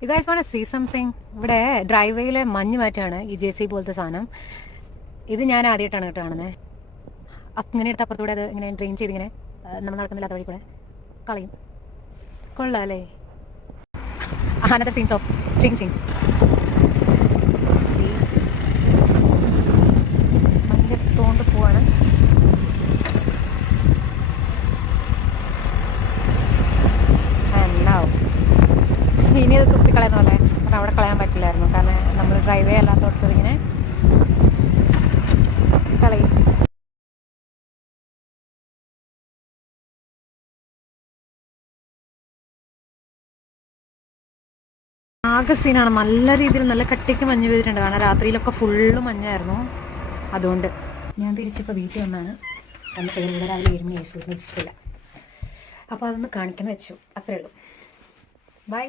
U guys want to see something? ഇവിടെ drive വേയിലെ മഞ്ഞ് മാറ്റാണ് ഈ JC പോലത്തെ സാധനം. ഇത് ഞാൻ ആദ്യമായിട്ടാണ് കേട്ടോ കാണുന്നത്. ഇങ്ങനെ എടുത്ത് അപ്പുറത്തൂടെ അത് ഇങ്ങനെ ഡ്രെയിൻ ചെയ്ത് ഇങ്ങനെ നമ്മൾ നടക്കുന്നില്ലാത്ത വഴി കൂടെ കളയും. കൊള്ളാം അല്ലേ? അനദർ സീൻസ് ഓഫ് ചിങ് ചിങ്. മഞ്ഞെടുത്തോണ്ട് പോവാണ്. ഇനി അത് തുപ്പിക്കളയുന്ന പോലെ, കാരണം അവിടെ കളയാൻ പറ്റില്ലായിരുന്നു, കാരണം നമ്മൾ ഡ്രൈവ് വേ അല്ലാത്തോടത്ത് ഇങ്ങനെ കളയും. ആകെ സീനാണ്. നല്ല രീതിയിൽ നല്ല കട്ടിക്ക് മഞ്ഞ് പെയ്തിട്ടുണ്ട്, കാരണം രാത്രിയിലൊക്കെ ഫുള്ള് മഞ്ഞായിരുന്നു. അതുകൊണ്ട് ഞാൻ തിരിച്ചിപ്പോൾ വീട്ടിൽ വന്നാണ്. നമുക്ക് ഇവിടെ രാവിലെ 7 മണി വെച്ചിട്ടില്ല. അപ്പോൾ അതൊന്ന് കാണിക്കാൻ വെച്ചു, അത്രേ ഉള്ളൂ. ബൈ.